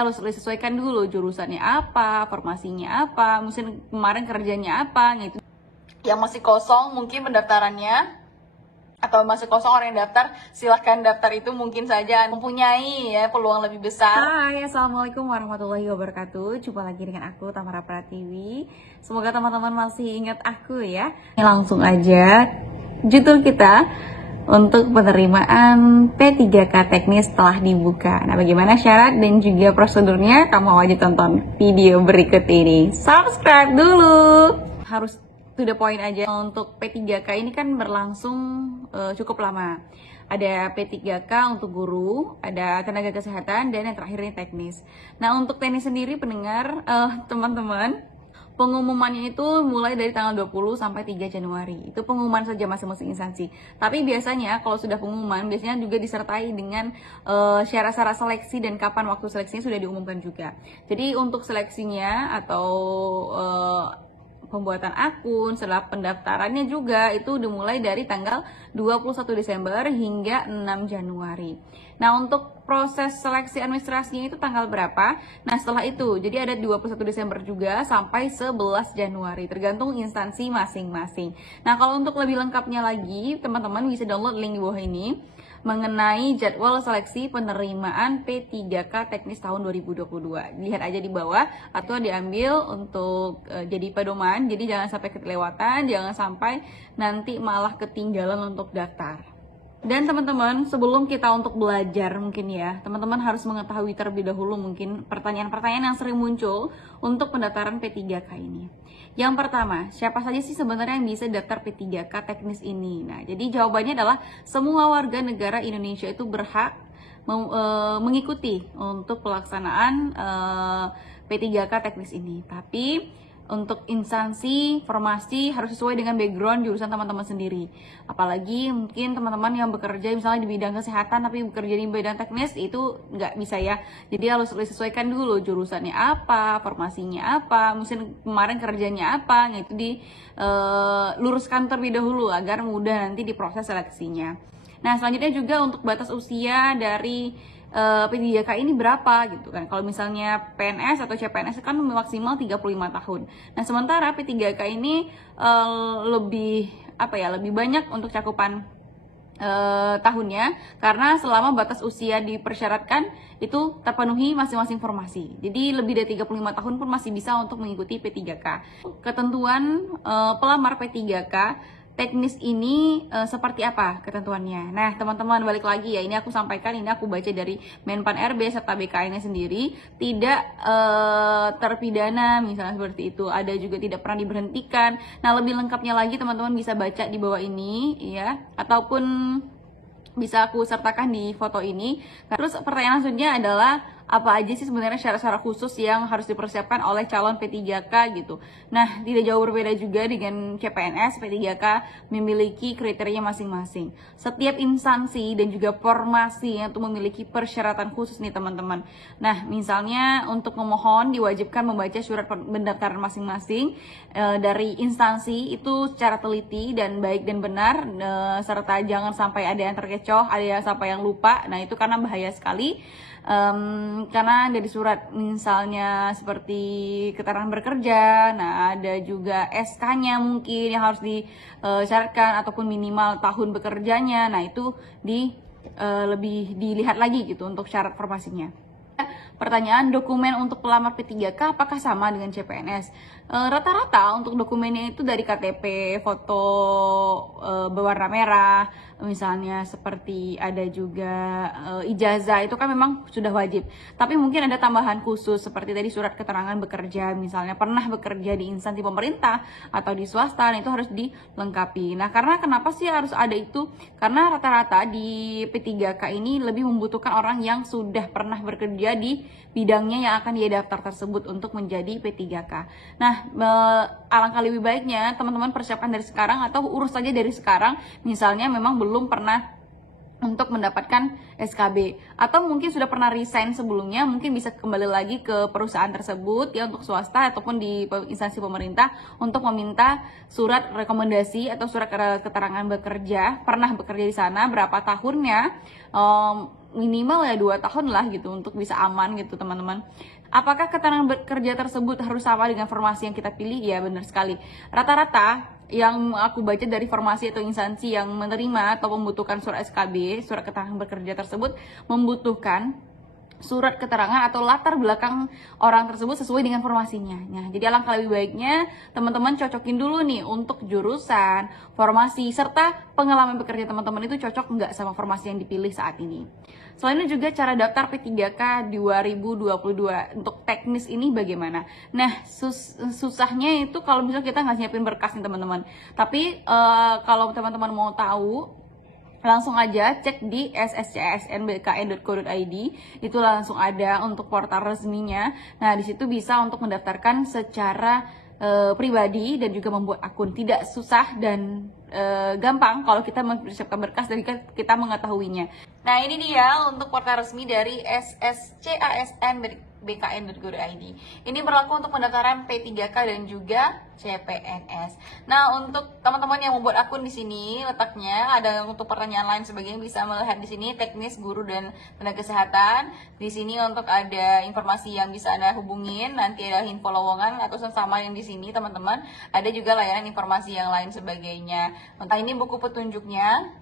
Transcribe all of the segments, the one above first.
Harus disesuaikan dulu jurusannya apa, formasinya apa, mungkin kemarin kerjanya apa gitu. Yang masih kosong mungkin pendaftarannya, atau masih kosong orang yang daftar, silahkan daftar, itu mungkin saja mempunyai ya peluang lebih besar. Hai, assalamualaikum warahmatullahi wabarakatuh. Jumpa lagi dengan aku Tamara Pratiwi. Semoga teman-teman masih ingat aku ya. Langsung aja judul kita untuk penerimaan P3K teknis telah dibuka. Nah, bagaimana syarat dan juga prosedurnya? Kamu wajib tonton video berikut ini. Subscribe dulu. Harus to the point aja. Untuk P3K ini kan berlangsung cukup lama. Ada P3K untuk guru, ada tenaga kesehatan, dan yang terakhir ini teknis. Nah, untuk teknis sendiri pendengar, teman-teman, pengumumannya itu mulai dari tanggal 20 sampai 3 Januari. Itu pengumuman saja masing-masing instansi. Tapi biasanya kalau sudah pengumuman, biasanya juga disertai dengan syarat-syarat seleksi dan kapan waktu seleksinya sudah diumumkan juga. Jadi untuk seleksinya atau pembuatan akun, setelah pendaftarannya juga itu dimulai dari tanggal 21 Desember hingga 6 Januari. Nah, untuk proses seleksi administrasinya itu tanggal berapa? Nah, setelah itu, jadi ada 21 Desember juga sampai 11 Januari, tergantung instansi masing-masing. Nah, kalau untuk lebih lengkapnya lagi, teman-teman bisa download link di bawah ini mengenai jadwal seleksi penerimaan P3K teknis tahun 2022. Lihat aja di bawah atau diambil untuk jadi pedoman. Jadi jangan sampai kelewatan, jangan sampai nanti malah ketinggalan untuk daftar. Dan teman-teman, sebelum kita untuk belajar mungkin ya, teman-teman harus mengetahui terlebih dahulu mungkin pertanyaan-pertanyaan yang sering muncul untuk pendaftaran P3K ini. Yang pertama, siapa saja sih sebenarnya yang bisa daftar P3K teknis ini? Nah, jadi jawabannya adalah semua warga negara Indonesia itu berhak mengikuti untuk pelaksanaan P3K teknis ini. Tapi untuk instansi, formasi harus sesuai dengan background jurusan teman-teman sendiri. Apalagi mungkin teman-teman yang bekerja misalnya di bidang kesehatan tapi bekerja di bidang teknis, itu nggak bisa ya. Jadi harus disesuaikan dulu jurusannya apa, formasinya apa, mungkin kemarin kerjanya apa, itu diluruskan terlebih dahulu agar mudah nanti diproses seleksinya. Nah, selanjutnya juga untuk batas usia dari P3K ini berapa gitu kan. Kalau misalnya PNS atau CPNS kan maksimal 35 tahun. Nah, sementara P3K ini lebih banyak untuk cakupan tahunnya, karena selama batas usia dipersyaratkan itu terpenuhi masing-masing formasi. Jadi lebih dari 35 tahun pun masih bisa untuk mengikuti P3K. Ketentuan pelamar P3K teknis ini seperti apa ketentuannya? Nah, teman-teman, balik lagi ya, ini aku sampaikan, ini aku baca dari Menpan RB serta BKN-nya sendiri. Tidak terpidana misalnya seperti itu, ada juga tidak pernah diberhentikan. Nah, lebih lengkapnya lagi teman-teman bisa baca di bawah ini ya, ataupun bisa aku sertakan di foto ini. Terus pertanyaan selanjutnya adalah apa aja sih sebenarnya syarat-syarat khusus yang harus dipersiapkan oleh calon P3K gitu. Nah, tidak jauh berbeda juga dengan CPNS, P3K memiliki kriteria masing-masing. Setiap instansi dan juga formasi yang memiliki persyaratan khusus nih teman-teman. Nah, misalnya untuk memohon diwajibkan membaca surat pendaftaran masing-masing dari instansi itu secara teliti dan baik dan benar, serta jangan sampai ada yang terkecoh, ada yang sampai yang lupa. Nah, itu karena bahaya sekali. Karena dari surat misalnya seperti keterangan bekerja, nah ada juga SK-nya mungkin yang harus disyaratkan ataupun minimal tahun bekerjanya. Nah, itu lebih dilihat lagi gitu untuk syarat formasinya. Pertanyaan, dokumen untuk pelamar P3K apakah sama dengan CPNS? Rata-rata untuk dokumennya itu dari KTP, foto berwarna merah, misalnya seperti ada juga ijazah, itu kan memang sudah wajib. Tapi mungkin ada tambahan khusus seperti tadi surat keterangan bekerja, misalnya pernah bekerja di instansi pemerintah atau di swasta, itu harus dilengkapi. Nah, karena kenapa sih harus ada itu? Karena rata-rata di P3K ini lebih membutuhkan orang yang sudah pernah bekerja di bidangnya yang akan dia daftar tersebut untuk menjadi P3K. Nah, alangkah lebih baiknya teman-teman persiapkan dari sekarang atau urus saja dari sekarang. Misalnya memang belum pernah untuk mendapatkan SKB, atau mungkin sudah pernah resign sebelumnya, mungkin bisa kembali lagi ke perusahaan tersebut ya, untuk swasta ataupun di instansi pemerintah untuk meminta surat rekomendasi atau surat keterangan bekerja, pernah bekerja di sana berapa tahunnya, minimal ya 2 tahun lah gitu untuk bisa aman gitu teman-teman. Apakah keterangan bekerja tersebut harus sama dengan formasi yang kita pilih? Ya benar sekali. Rata-rata yang aku baca dari formasi atau instansi yang menerima atau membutuhkan surat SKB, surat keterangan bekerja tersebut membutuhkan surat keterangan atau latar belakang orang tersebut sesuai dengan formasinya. Nah, jadi alangkah lebih baiknya teman-teman cocokin dulu nih untuk jurusan, formasi, serta pengalaman bekerja teman-teman itu cocok nggak sama formasi yang dipilih saat ini. Selain itu juga cara daftar P3K 2022 untuk teknis ini bagaimana? Nah, susahnya itu kalau misalnya kita nggak nyiapin berkas nih teman-teman. Tapi kalau teman-teman mau tahu, langsung aja cek di sscsnbkn.co.id, itu langsung ada untuk portal resminya. Nah, di situ bisa untuk mendaftarkan secara pribadi dan juga membuat akun. Tidak susah dan gampang kalau kita mempersiapkan berkas dan kita mengetahuinya. Nah, ini dia untuk portal resmi dari sscsnbkn.go.id. Ini berlaku untuk pendaftaran P3K dan juga CPNS. Nah, untuk teman-teman yang membuat akun di sini, letaknya ada untuk pertanyaan lain sebagainya, bisa melihat di sini teknis, guru dan tenaga kesehatan. Di sini untuk ada informasi yang bisa Anda hubungin, nanti ada info lowongan atau sama yang di sini teman-teman. Ada juga layanan informasi yang lain sebagainya. Nah, ini buku petunjuknya.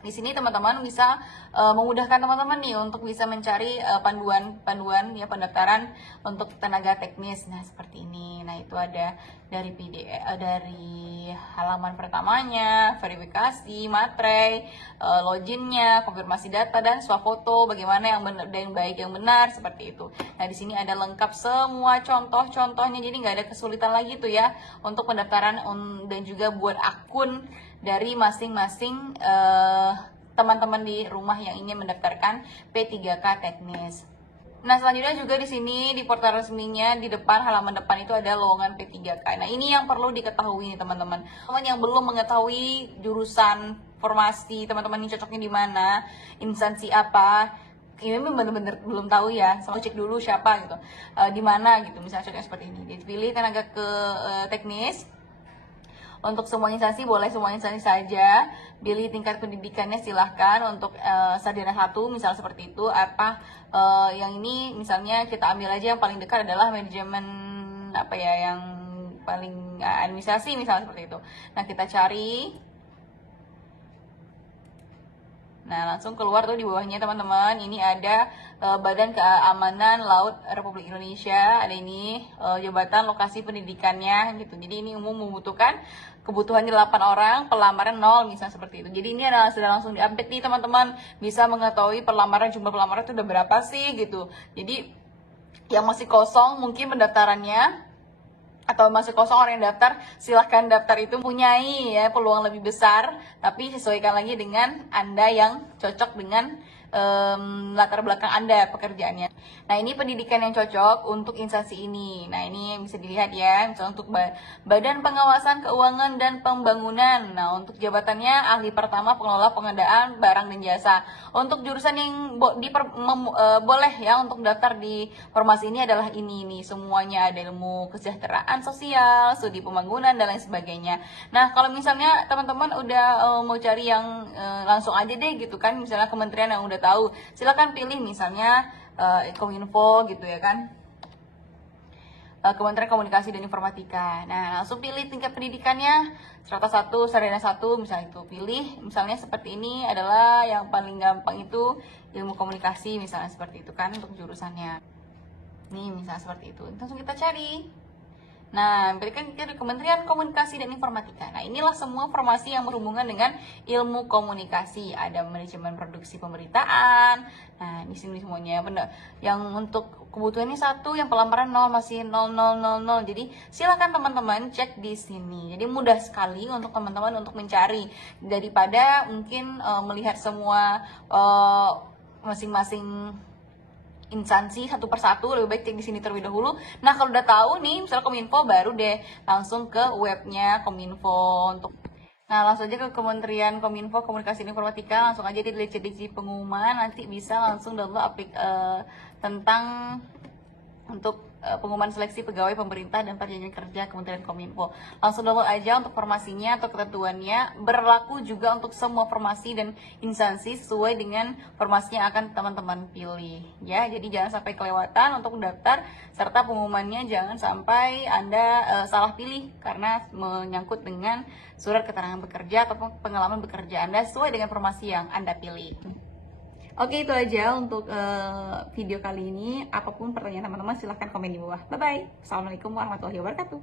Di sini teman-teman bisa memudahkan teman-teman nih untuk bisa mencari panduan ya pendaftaran untuk tenaga teknis. Nah, seperti ini. Nah, itu ada dari dari halaman pertamanya, verifikasi, materai, loginnya, konfirmasi data dan swafoto, bagaimana yang benar dan baik yang benar seperti itu. Nah, di sini ada lengkap semua contoh-contohnya, jadi nggak ada kesulitan lagi tuh ya untuk pendaftaran dan juga buat akun dari masing-masing teman-teman di rumah yang ingin mendaftarkan P3K teknis. Nah, selanjutnya juga di sini di portal resminya di depan halaman depan itu ada lowongan P3K. Nah, ini yang perlu diketahui nih teman-teman. Teman yang belum mengetahui jurusan formasi teman-teman ini cocoknya di mana, instansi apa, ini benar-benar belum tahu ya, sama cek dulu siapa gitu, di mana gitu, misalnya cocoknya seperti ini. Dipilih tenaga teknis. Untuk semua instansi boleh semua instansi saja. Pilih tingkat pendidikannya silahkan. Untuk sarjana 1 misal seperti itu. Yang ini misalnya kita ambil aja yang paling dekat adalah manajemen yang paling administrasi misalnya seperti itu. Nah, kita cari. Nah, langsung keluar tuh di bawahnya teman-teman. Ini ada Badan Keamanan Laut Republik Indonesia. Ada ini jabatan lokasi pendidikannya gitu. Jadi ini umum membutuhkan kebutuhannya 8 orang, pelamaran 0 misalnya seperti itu. Jadi ini adalah sudah langsung diupdate nih teman-teman. Bisa mengetahui jumlah pelamaran itu udah berapa sih gitu. Jadi yang masih kosong mungkin pendaftarannya, atau masih kosong orang yang daftar, silahkan daftar, itu mempunyai ya peluang lebih besar, tapi sesuaikan lagi dengan Anda yang cocok dengan latar belakang Anda pekerjaannya. Nah, ini pendidikan yang cocok untuk instansi ini. Nah, ini bisa dilihat ya, misalnya untuk Badan Pengawasan Keuangan dan Pembangunan. Nah, untuk jabatannya ahli pertama pengelola pengadaan barang dan jasa. Untuk jurusan yang boleh ya untuk daftar di formasi ini adalah ini nih, semuanya ada ilmu kesejahteraan sosial, studi pembangunan dan lain sebagainya. Nah, kalau misalnya teman-teman udah mau cari yang langsung aja deh gitu kan, misalnya kementerian yang udah tahu, silakan pilih misalnya Kominfo gitu ya kan, Kementerian Komunikasi dan Informatika. Nah, langsung pilih tingkat pendidikannya strata 1, sarjana 1 misalnya itu. Pilih misalnya seperti ini adalah yang paling gampang itu ilmu komunikasi misalnya seperti itu kan untuk jurusannya. Nih misalnya seperti itu. Langsung kita cari. Nah, berikan dari Kementerian Komunikasi dan Informatika. Nah, inilah semua informasi yang berhubungan dengan ilmu komunikasi. Ada manajemen produksi pemberitaan. Nah, di sini semuanya. Yang untuk kebutuhannya 1, yang pelamaran 0, masih 0000. Jadi, silakan teman-teman cek di sini. Jadi, mudah sekali untuk teman-teman untuk mencari. Daripada mungkin melihat semua masing-masing instansi satu persatu, lebih baik cek di sini terlebih dahulu. Nah, kalau udah tahu nih misalnya Kominfo, baru deh langsung ke webnya Kominfo untuk. Nah, langsung aja ke Kementerian Kominfo Komunikasi dan Informatika, langsung aja dilihat di pengumuman, nanti bisa langsung download tentang untuk pengumuman seleksi pegawai pemerintah dan perjanjian kerja Kementerian Kominfo. Langsung download aja untuk formasinya atau ketentuannya. Berlaku juga untuk semua formasi dan instansi sesuai dengan formasi yang akan teman-teman pilih. Ya, jadi jangan sampai kelewatan untuk mendaftar, serta pengumumannya jangan sampai Anda salah pilih karena menyangkut dengan surat keterangan bekerja ataupun pengalaman bekerja Anda sesuai dengan formasi yang Anda pilih. Oke, itu aja untuk video kali ini. Apapun pertanyaan teman-teman silahkan komen di bawah. Bye-bye. Assalamualaikum warahmatullahi wabarakatuh.